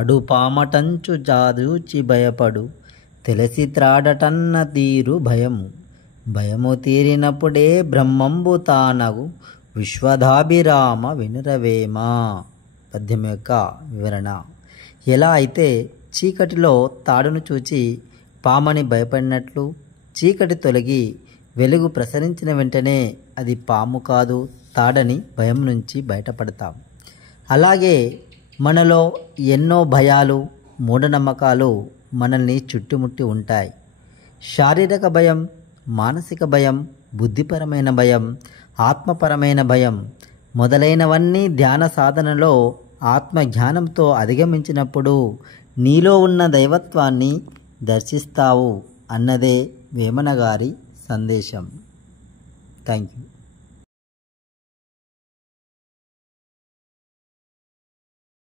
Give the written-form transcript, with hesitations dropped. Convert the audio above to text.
తాడు పామటంచు జాదూచి భయపడు తెలిసి త్రాడటన్న తీరు భయము భయము తీరినప్పుడే బ్రహ్మంబు తానగు విశ్వదాభిరామ వినురవేమా. పద్యం యొక్క వివరణ. ఎలా అయితే చీకటిలో తాడును చూచి పామని భయపడినట్లు చీకటి తొలగి వెలుగు ప్రసరించిన వెంటనే అది పాము కాదు తాడని భయం నుంచి బయటపడతాం. అలాగే మనలో ఎన్నో భయాలు మూఢనమ్మకాలు మనల్ని చుట్టుముట్టి ఉంటాయి. శారీరక భయం, మానసిక భయం, బుద్ధిపరమైన భయం, ఆత్మపరమైన భయం మొదలైనవన్నీ ధ్యాన సాధనలో ఆత్మజ్ఞానంతో అధిగమించినప్పుడు నీలో ఉన్న దైవత్వాన్ని దర్శిస్తావు అన్నదే వేమన గారి సందేశం. Thank you.